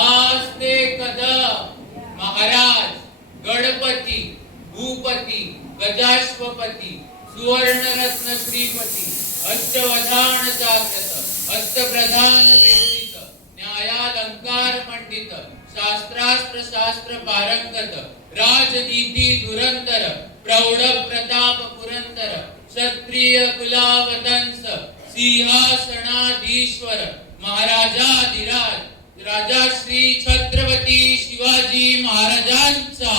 आस्ते कदम महाराज गणपती भूपती गजाश्वपती सुवर्णरत्न श्रीपती अष्टवधान जागृत अष्टप्रधान वेदित न्यायालंकार पंडित शास्त्रास्त्र शास्त्र पारंगत राजनीती धुरंतर प्रौढ प्रताप पुरंदर क्षत्रिय कुलावतंस सिंहासनाधीश्वर महाराजाधिराज राजा श्री छत्रपती शिवाजी महाराजांचा